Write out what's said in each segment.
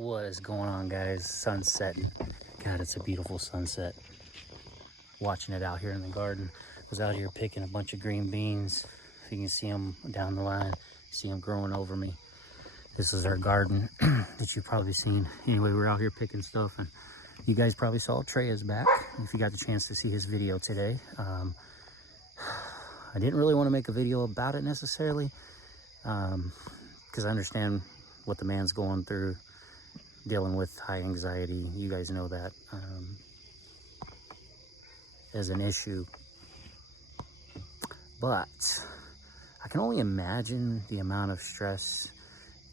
What is going on, guys? Sun's setting. God, it's a beautiful sunset. Watching it out here in the garden. Was out here picking a bunch of green beans. You can see them down the line. See them growing over me. This is our garden that you've probably seen. Anyway, we're out here picking stuff, and you guys probably saw Trey is back. If you got the chance to see his video today. I didn't really want to make a video about it necessarily, because I understand what the man's going through, dealing with high anxiety. You guys know that as an issue. But I can only imagine the amount of stress,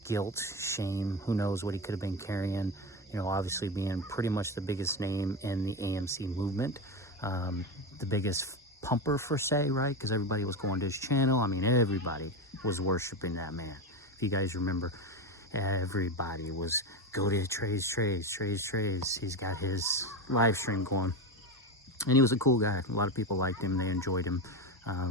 guilt, shame, who knows what he could have been carrying. You know, obviously being pretty much the biggest name in the AMC movement, the biggest pumper for say, right? Because everybody was going to his channel. I mean, everybody was worshiping that man. If you guys remember, everybody was go to Trey's. He's got his live stream going, and he was a cool guy. A lot of people liked him. They enjoyed him.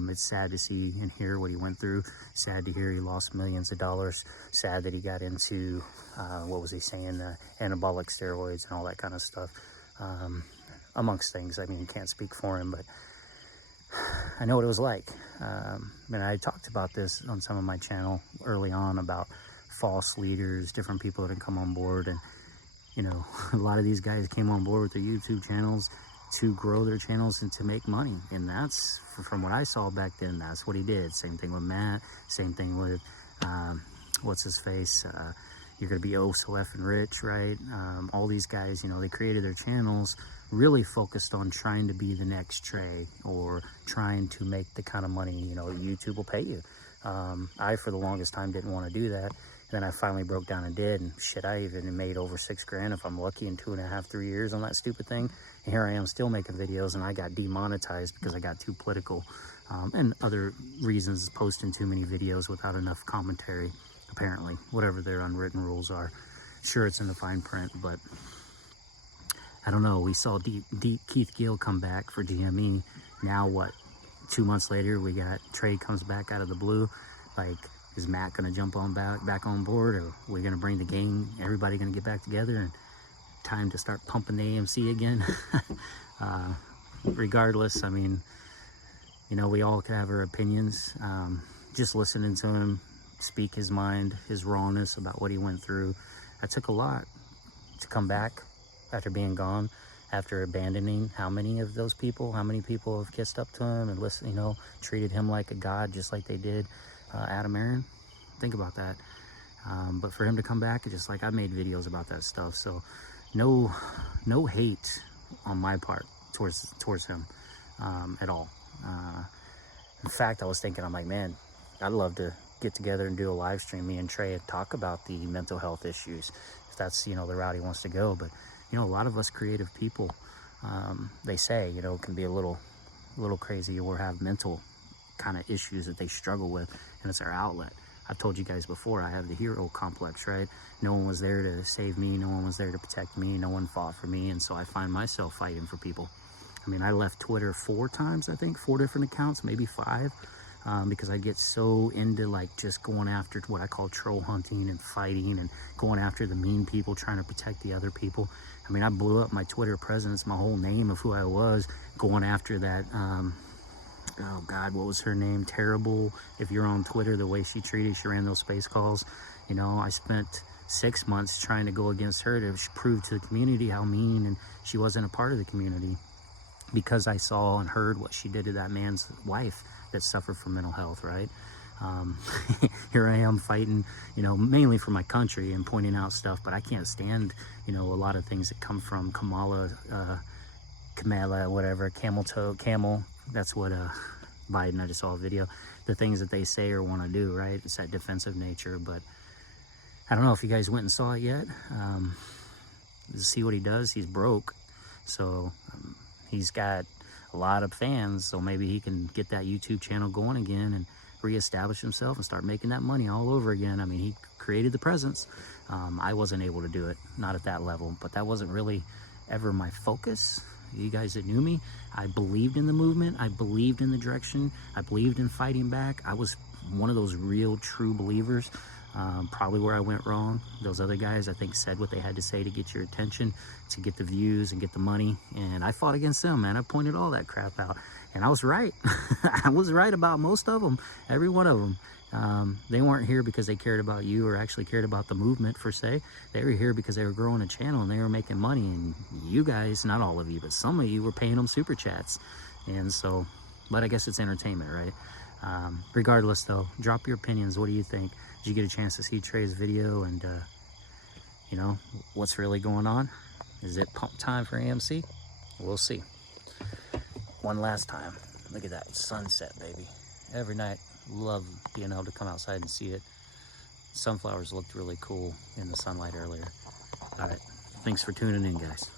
It's sad to see and hear what he went through. Sad to hear he lost millions of dollars. Sad that he got into, what was he saying, anabolic steroids and all that kind of stuff, amongst things. I mean, you can't speak for him, but I know what it was like. And I talked about this on some of my channel early on about false leaders, different people that had come on board. And, you know, a lot of these guys came on board with their YouTube channels to grow their channels and to make money. And that's, from what I saw back then, that's what he did. Same thing with Matt, same thing with, what's his face? You're gonna be oh so effing rich, right? All these guys, you know, they created their channels really focused on trying to be the next Trey, or trying to make the kind of money, you know, YouTube will pay you. I, for the longest time, didn't want to do that. And then I finally broke down and did, and shit, I even made over $6 if I'm lucky in 2.5, 3 years on that stupid thing. And here I am still making videos, and I got demonetized because I got too political, and other reasons, posting too many videos without enough commentary, apparently, whatever their unwritten rules are. Sure, it's in the fine print, but I don't know. We saw Deep Keith Gill come back for GME. Now what? 2 months later, we got Trey comes back out of the blue. Like, is Matt gonna jump on back on board, or we're gonna bring the gang? Everybody gonna get back together and time to start pumping the AMC again? Regardless, I mean, you know, we all could have our opinions. Just listening to him speak his mind, his rawness about what he went through. It took a lot to come back after being gone, after abandoning how many of those people, how many people have kissed up to him and listened, you know, treated him like a god, just like they did Adam Aaron. Think about that. But for him to come back, it's just like, I made videos about that stuff. So no hate on my part towards him at all. In fact, I was thinking, I'm like, man, I'd love to get together and do a live stream, me and Trey, and talk about the mental health issues, if that's, you know, the route he wants to go. But, you know, a lot of us creative people, they say, you know, can be a little crazy or have mental kind of issues that they struggle with, and it's our outlet. I've told you guys before, I have the hero complex, right? No one was there to save me. No one was there to protect me. No one fought for me. And so I find myself fighting for people. I mean, I left Twitter 4 times, I think, 4 different accounts, maybe 5, because I get so into like just going after what I call troll hunting and fighting and going after the mean people, trying to protect the other people. I mean, I blew up my Twitter presence, my whole name of who I was, going after that, oh God, what was her name? Terrible. If you're on Twitter, the way she ran those space calls. You know, I spent 6 months trying to go against her to prove to the community how mean, and she wasn't a part of the community, because I saw and heard what she did to that man's wife that suffered from mental health, right? Here I am fighting, you know, mainly for my country and pointing out stuff, but I can't stand, you know, a lot of things that come from Kamala, whatever, Camel. That's what Biden, I just saw a video, the things that they say or want to do, right? It's that defensive nature. But I don't know if you guys went and saw it yet. See what he does. He's broke, so he's got a lot of fans, so maybe he can get that YouTube channel going again and reestablish himself and start making that money all over again. I mean, he created the presence. I wasn't able to do it, not at that level, but that wasn't really ever my focus. You guys that knew me, I believed in the movement. I believed in the direction. I believed in fighting back. I was one of those real true believers. Probably where I went wrong. Those other guys, I think, said what they had to say to get your attention, to get the views and get the money. And I fought against them, man. I pointed all that crap out. And I was right. I was right about most of them, every one of them. They weren't here because they cared about you or actually cared about the movement per se. They were here because they were growing a channel and they were making money. And you guys, not all of you, but some of you were paying them super chats. And so, but I guess it's entertainment, right? Regardless though, drop your opinions. What do you think? Did you get a chance to see Trey's video? And you know, what's really going on? Is it pump time for AMC? We'll see. One last time. Look at that sunset, baby. Every night, love being able to come outside and see it. Sunflowers looked really cool in the sunlight earlier. All right, thanks for tuning in, guys.